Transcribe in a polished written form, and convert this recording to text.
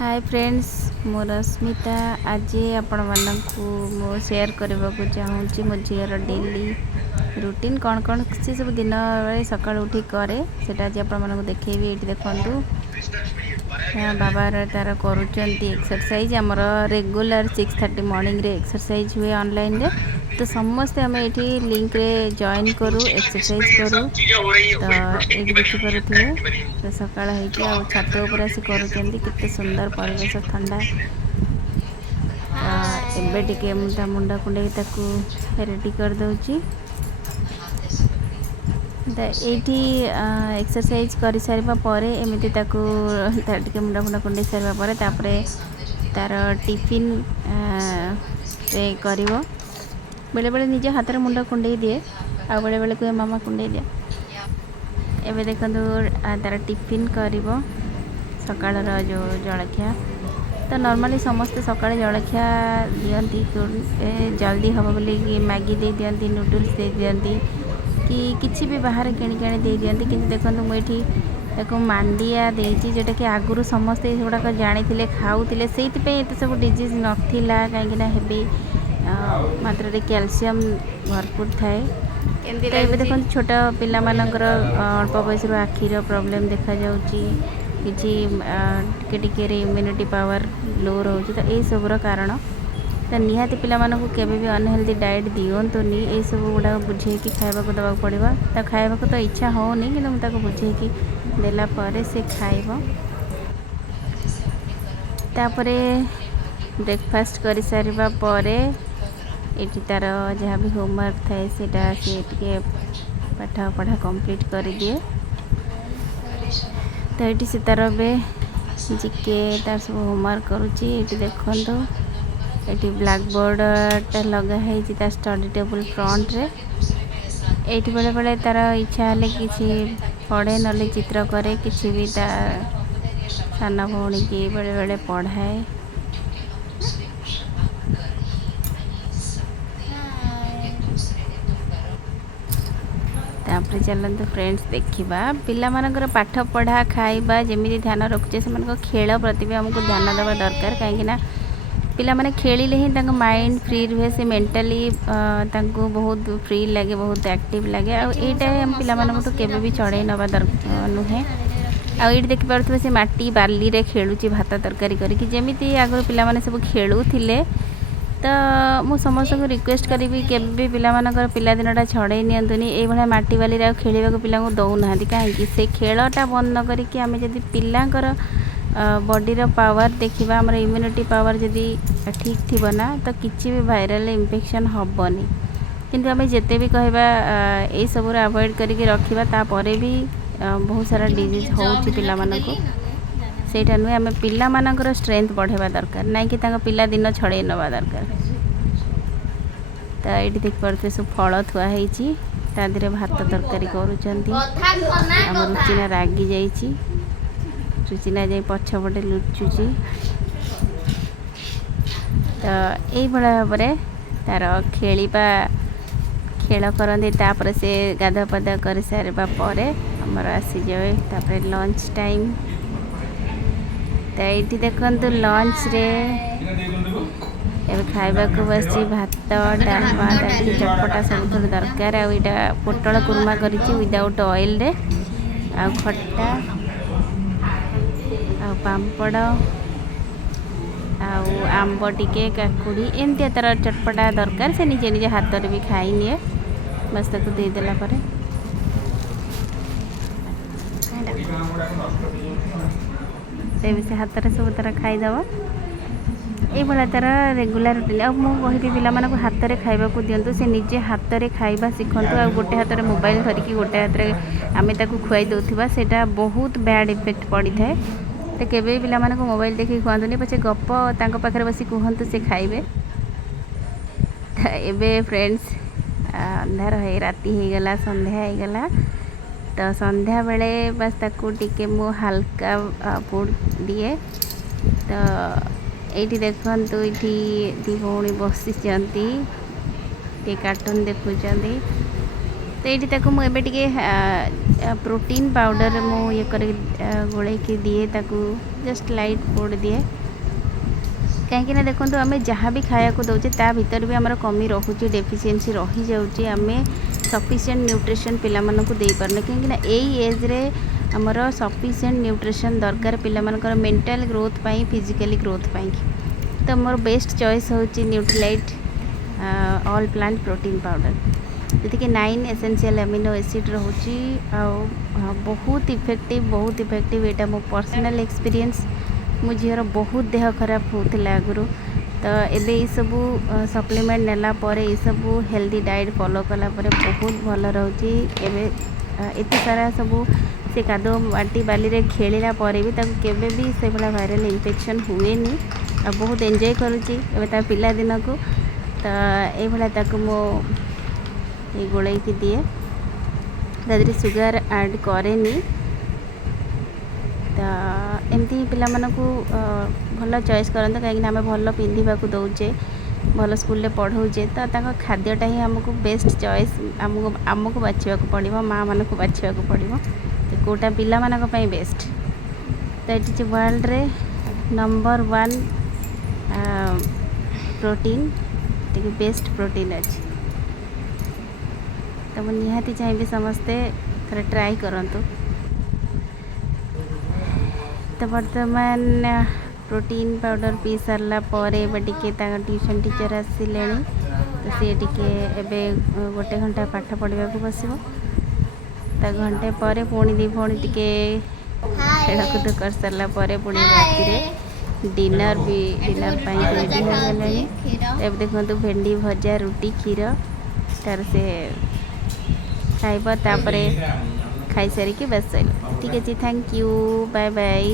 Hi friends मो रश्मिता आज आपण मानकु मो शेयर करबा को चाहूँगी मो झीर डेली रूटीन कौन कौन सी सब दिन सका उठी करे सेटा आज आपण मानक देखेबी। ये देखु बाबा तार करुँच एक्सरसाइज आमर रेगुलर 6:30 मॉर्निंग रे एक्सरसाइज हुए ऑनलाइन रे तो समस्ते आम ये लिंक रे जॉइन करूँ एक्सरसाइज करूँ तो ये देखिपे तो सकाळ हो छात उपर आसी करते सुंदर परिवेश ठंडा एबे टिके मुंडा कुंडे रेडी कर दउची एठी एक्सरसाइज कर सारिबा परे एमिति ताकू टिके मुंडा फुंडा कुंडे सारिबा परे तापरे तार टिफिन पे करिवो बेले बेले निजे हाथ रे मुंडा कुंडे दिए आ बेले बेले कोई मामा कुंडे दिए एबे देखंतु तार टिफिन करिवो सकाळर जो जलखिया तो नॉर्मली समस्ते सकाळे जलखिया दियंती जल्दी हम बोली मैगी दे दियंती नूडल्स दे दियंती कि किसी भी बाहर किणिक दे दियंती कि देखो मुझे ताको मांडिया देती जोटा कि आगुरी समस्ते गुड़ाक जानी खाऊे से सब डिजीज नाला कहीं हेवी मात्रा कैल्शियम भरपूर थाए तो देखो छोट पिला मानकर अल्प बयस आखिर प्रोब्लेम देखा कि इम्यूनिटी पावर लो रोचे तो यही सबूर कारण तो निहाती पिला मानक केबे भी अनहेल्दी डाइट दिंतुनि ये सब गुड़ा बुझे कि खावा को दवा पड़ो तो खावा को तो इच्छा होनी कि मुझे बुझे कि देला परे से खाइब तापरे ब्रेकफास्ट कर सारिबा परे एटी तार जहाँ भी होमवर्क थाए सेटा सी पाठ पढ़ा कंप्लीट कर दिए तो ये से तार बे जिके तार सब होमवर्क करुच्ची ये देखु ये ब्लैक बोर्ड टा लगाई स्टडी टेबल फ्रंट रे ये बेले बेले तार इच्छा हेले किसी पढ़े ना चित्र करे किसी भी सान भौणी की बेले बेले पढ़ाए तापर चलते फ्रेंड्स देखा पिला मानकर पाठ पढ़ा खाइबा जमी ध्यान रखुचे से खेल प्रति भी आमको ध्यान देवा दरकार कहीं पिला माने खेलिले ही तांको माइंड फ्री रुहे से मेंटली तांको बहुत फ्री लगे बहुत एक्टिव लगे आईटा हम पिला मानक तो केबे भी चढ़ई नवा नुहे आईट देखि पारथबे से माटी बाली रे खेलुची भात तरकारी करके जेमिति आगर पिला माने सब खेलुथिले तो मु समस्त को रिक्वेस्ट करी केबे पिला मानकर पिला दिनटा छड़ई नियंतुनी ए भला माटी बाली रे खेलिबा को पिला को दउ नाहंती काहे से खेलटा बंद न करी कि आमे जदी पिलांकर बॉडीर पावर देखा आम इम्यूनिटी पावर जदि ठीक थी ना तो किसी भी वायरल इन्फेक्शन हेनी किंतु आम जिते भी कहवा यही सब अवॉइड करके रखा तापर भी बहुत सारा डिजीज होची पिला मानकु सेटा नुहे आम पिला मानकर स्ट्रेंथ बढ़ेवा दरकार ना कि पिला दिन छड़े नवा दरकार तो ये देख पारे सब फल थुआई तादे भात तरकारी करुँच रुचिना रागी जाइए रुचिना जाए पछपटे लुचुची तो यही भाव में तार खेलिबा खेल करते तापर से गाधा पाधा कर सारे आमर आसी जाए तापर लंच टाइम तो ये देखु लंच रे खाइबा को बस भात डालमा चटपटा सब दरकार आईटा पोटल कुर्मा करी विदाउट ऑयल रे आ खट्टा पापड़ आंब टिके काकुड़ी एमती तार चटपटा दरकार से निजे निजे हाथ रे भी खाई निए बस ताको दे देला परे से हाथ रे सब तार खाईदेव ये भाया तार रेगुलर रूटीन आ मुझे पिला मानक हाथ में खाइबा को दिंतु से निजे हाथ में खाइबा शिखंतु आ गोटे हाथ में मोबाइल धरिकी गोटे हाथ में आम खुआई दौथि से बहुत बैड इफेक्ट पड़ी थाए तो केबे पिला मानक मोबाइल देखी खुआतुनि पछे गप तांको पाखरे बसी कहतु से खाइबे एबे फ्रेंड्स अंधार है राति हो गला संध्या हो गला तो संध्या बेले बस ताकू टिके मु हल्का फूड दिए तो ये देखु ये दी भौणी बसी कार्टून देखुं तो ये ताको मु एबे टिके प्रोटीन पाउडर मु ये कर गोले के दिए ताको जस्ट लाइट पोड़ दिए कहीं देखो आम जहाँ भी खाया दौचे ता भीतर भी आमर कमी रोचे डेफिशिएंसी रही जाऊँगी आम सफिशिएंट न्यूट्रिशन पिलामान को दे पारने कहीं यही एज रे आमर सफिशिएंट न्यूट्रिशन दरकार पिलामानकर मेंटल ग्रोथ पाई फिजिकली ग्रोथ पाई तो मोर बेस्ट चॉइस होची Nutrilite all plant protein powder जी 9 एसेंशियल अमीनो एसिड रोची बहुत इफेक्टिव यहाँ मो पर्सनल एक्सपीरियंस मो झीर बहुत देह खराब होता आगुरी तो एबे ये सबू सप्लीमेंट नेला परे ये सबू हेल्दी डाइट फॉलो कला परे बहुत भल रोची एबे एते सारा सबू से कादो माटी बाली रे खेलिला परे भी ताको केबे भी से भला वायरल इन्फेक्शन हुए नी आ बहुत एंजॉय करूची एबे ता पिला दिन को तो ये भला ताको मो ये गोले की दिए दादरी सुगर ऐड करे नी तो एमती पिलामानकु भल चॉइस करते कहीं आम भल पिंधा दौचे भल स्कूल पढ़ाऊे तो ताको खाद्यटा ही आमको बेस्ट चॉइस आमको बाछा पड़ो माँ मान को बाछा पड़ो तो कौटा पिला बेस्ट तो ये वर्ल्ड रे number 1 protein T best protein अच्छी तो मुझे निहाती चाहिए समस्ते थोड़ा ट्राई करंतु तो बर्तमान प्रोटीन पाउडर पी सारा पर ट्यूशन टीचर आसिले तो सी टे एबे गोटे घंटा पाठ पढ़ा बस तो घंटे पर पुणी दी पुणी टे खेलकूद कर सारा पुणी राति डिनर भी डिनर रेडी हो गलानी अब देखो भेंडी भजा रुटी क्षीर तार से खाइब तापर खाई सारिकी बस सर ठीक है थैंक यू बाय बाय।